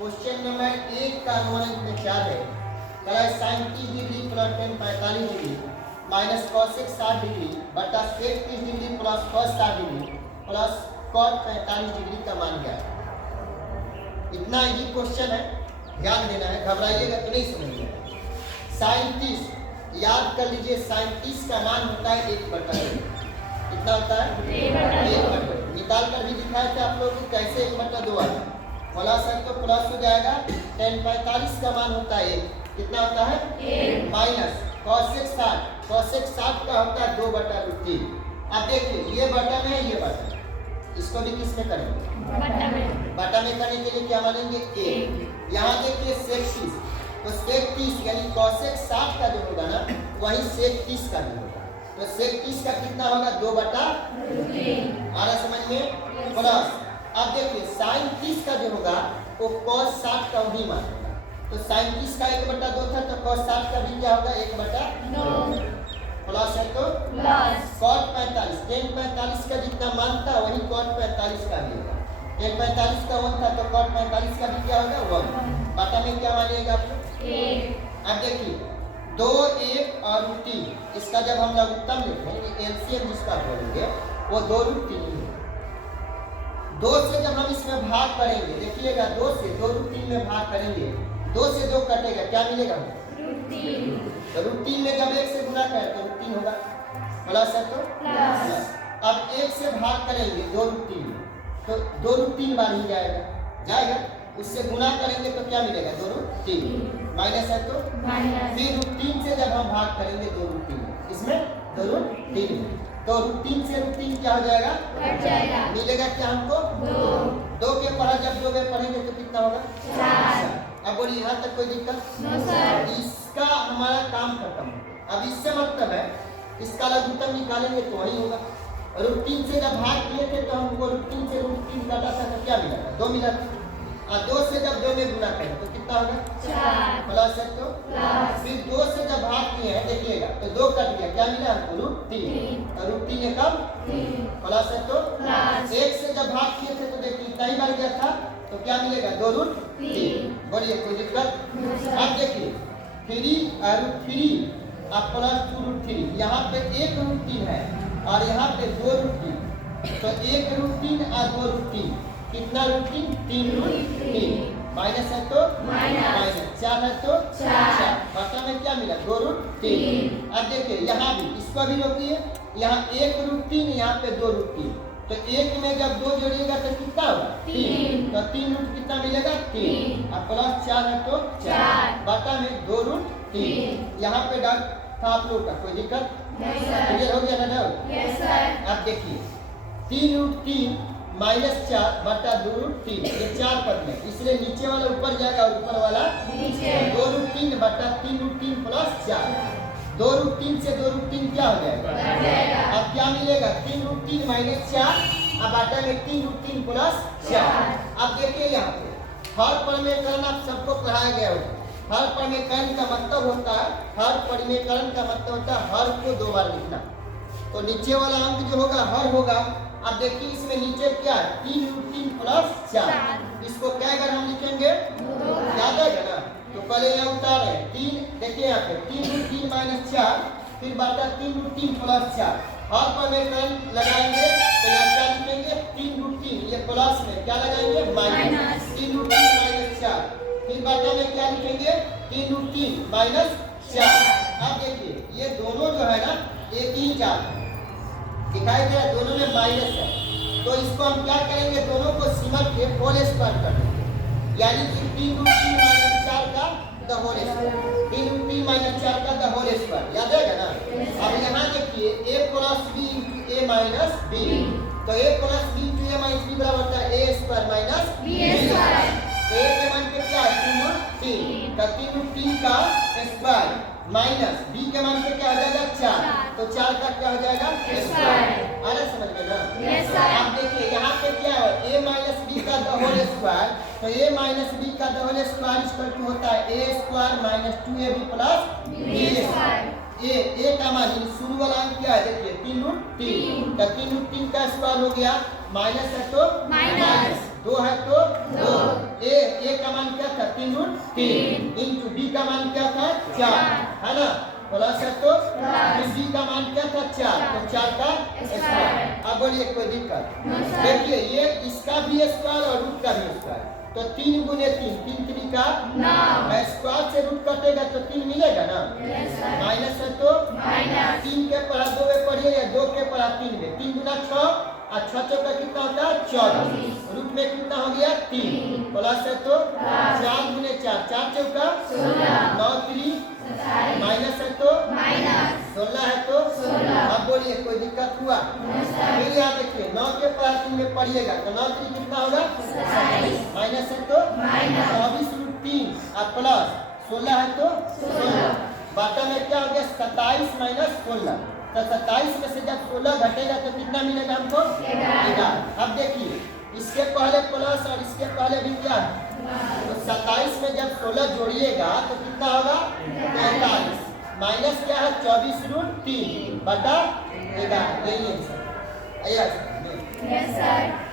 Question number 1 का अनुमान में क्या है? करा sin 30 degree plus tan 45 degree minus cosec 60 degree बटा sec 30 degree plus cos 60 degree plus cot 45 degree का मान क्या है? इतना इजी क्वेश्चन है, ध्यान देना है, घबराइएगा तो नहीं समझिएगा। sin 30 याद कर लीजिए, sin 30 का मान होता है 1/2। कितना होता है? 1/2। निकाल कर भी दिखाया था आप लोगों को कैसे 1/2 आता है। प्लस है तो प्लस हो जाएगा, tan 45 का मान होता है 1। कितना होता है? 1 माइनस cosec 60, cosec 60 का होता है 2/√3। अब देखिए ये बटा में है, ये बटा, इसको भी किस में करेंगे? बटा में करने के लिए क्या मानेंगे? 1। यहाँ देखिए sec 30, तो sec 30 यानी cosec 60 का जो होगा ना वही sec 30 का भी होगा। तो sec 30 का कितना होगा? 2/√3। आ रहा समझ में? प्लस अब देखिए sin 30 का जो होगा वो cos 60 का वही मान होगा। तो sin 30 का 1/2 था, तो cos 60 का भी क्या होगा? 1/2। प्लस है तो प्लस cot 45, tan 45 का जितना मान था वही cot 45 का भी होगा। tan 45 का 1 था तो cot 45 का भी क्या होगा? 1। बटा में क्या मानिएगा आप लोग? 1। अब देखिए 2, 1 और √3, इसका जब हम लघुत्तम लिखेंगे एलसीएम जिसका बोलेंगे वो 2√3 है। 2 से जब हम इसमें भाग करेंगे, देखिएगा 2 से 2√3 में भाग करेंगे, 2 से 2 कटेगा, क्या मिलेगा? √3। तो √3 में जब 1 से गुना करें तो √3 होगा। प्लस है तो प्लस। अब 1 से भाग करेंगे 2√3 में, तो 2√3 बार ही जाएगा। उससे गुना करेंगे तो क्या मिलेगा? 2√3। माइनस है तो माइनस। फिर √3 से जब हम भाग करेंगे 2√3 में, इसमें 2√3 तो √3 से √3 क्या हो जाएगा? कट जाएगा। मिलेगा क्या हमको? 2 के पढ़ा जब 2 में पढ़ेंगे तो कितना होगा? 4। अब बोलिए यहाँ तक कोई दिक्कत? No sir. इसका हमारा काम खत्म। अब इससे मतलब है इसका लघुत्तम निकालेंगे तो वही होगा। √3 से जब भाग किए थे तो हमको √3 से √3 काटा था तो क्या मिला था? 2 मिला था। और 2 से जब 2 में गुना करें तो कितना होगा? 4। प्लस है तो प्लस। फिर 2 से जब भाग किए हैं देखिएगा तो 2 कट गया, क्या मिला हमको? √3। और √3 है कब? 3। प्लस है तो प्लस। 1 से जब भाग किए थे तो देखिए इतना ही बार गया था तो क्या मिलेगा? 2√3। बोलिए कोई दिक्कत? अब देखिए 3 और √3 अब प्लस 2√3, यहाँ पे 1 √3 है और यहाँ पे 2√3, तो 1 √3 और 2√3 कितना √3? 3√3। माइनस है तो माइनस, 4 है तो 4। बटा में क्या मिला? 2√3। अब देखिए यहाँ भी इसको भी रोकिए, यहाँ 1 √3, यहाँ पे 2√3, तो 1 में जब 2 जोड़िएगा तो कितना होगा? 3। तो 3 रूट कितना मिलेगा? 3। अब प्लस 4 है तो 4, बटा में 2√3। यहाँ पे डाउट था आप लोग का? कोई दिक्कत? क्लियर हो गया ना डाउट? Yes sir. अब देखिए 3√3 माइनस 4 बटा 2√3, ये 4 पद में, इसलिए नीचे वाला ऊपर जाएगा और ऊपर वाला नीचे। 2√3 बटा 3√3 प्लस 4, 2√3 से 2√3 क्या हो जाएगा? अब क्या मिलेगा? 3√3 माइनस 4, अब बटा में 3√3 प्लस 4। अब देखिए यहाँ पे हर परिमेयकरण आप सबको पढ़ाया गया होगा। हर परिमेयकरण का मतलब होता है, हर परिमेयकरण का मतलब होता है हर को 2 बार लिखना। तो नीचे वाला अंक जो होगा हर होगा। अब देखिए इसमें नीचे क्या है? 3√3 प्लस 4, इसको क्या अगर हम लिखेंगे? याद आएगा ना? तो पहले यहाँ उतारे 3, देखिए यहाँ पे 3√3 माइनस 4, फिर बटा 3√3 प्लस 4। हर पर में करण लगाएंगे तो यहाँ क्या लिखेंगे? 3√3, ये प्लस में क्या लगाएंगे? माइनस 3√3 माइनस 4, फिर बटा में क्या लिखेंगे? 3√3 माइनस 4। अब देखिए ये दोनों जो है ना एक ही जात है, दिखाई दे रहा, दोनों में माइनस है, तो इसको हम क्या करेंगे? दोनों को सिमट के होल स्क्वायर कर देंगे, यानी कि 3√3 माइनस 4 का द होल स्क्वायर, 3√3 माइनस 4 का द होल स्क्वायर, याद आएगा ना? अब यहाँ देखिए a plus b into a minus b, तो a plus b into a minus b बराबर होता है a square minus b square. a के मान पे क्या है? 3√3, तो 3√3 का स्क्वायर माइनस b के मान पे क्या हो जाएगा? 4, तो 4 का क्या हो जाएगा? स्क्वायर। अरे समझ गए ना? Yes sir. अब देखिए यहाँ पे क्या है? a माइनस b का द होल स्क्वायर, तो a माइनस b का the whole square equal to होता है a square minus 2ab plus b square. a का मान शुरू वाला अंक क्या है? देखिए 3√3, तो 3√3 का स्क्वायर हो गया, माइनस है तो माइनस, 2 है तो 2, a का मान 3 रूट 3 इंटू बी का मान क्या था 4 है ना, प्लस है तो बी का मान क्या था 4, तो 4 का स्क्वायर। अब बोलिए कोई दिक्कत? देखिए ये इसका भी स्क्वायर और रूट का भी स्क्वायर, तो 3 गुने 3, 3 3 का 9, स्क्वायर से रूट कटेगा तो 3 मिलेगा ना, माइनस है तो 3 के पढ़ा 2 में पढ़िए या 2 के पढ़ा 3 में, 3 गुना 6 और 6 चौका कितना होता है 24, रूट में कितना हो गया 3, प्लस है तो 4 गुने 4, 4 चौका 9 3 माइनस है तो 16 है तो 16। अब बोलिए कोई दिक्कत हुआ? फिर यहाँ देखिए 9 के पढ़ा 3 में पढ़िएगा तो 9 3 कितना होगा, माइनस है तो 24 रूट 3 और प्लस 16 है तो 16, बाटा में क्या हो गया 27 माइनस 16, तो 27 में से जब 16 घटेगा तो कितना मिलेगा हमको 11। अब देखिए इसके पहले प्लस और इसके पहले भी क्या है, तो 27 में जब 16 जोड़िएगा तो कितना होगा 43, माइनस क्या है 24 रूट 3 बटा 11, यही आंसर। Yes sir.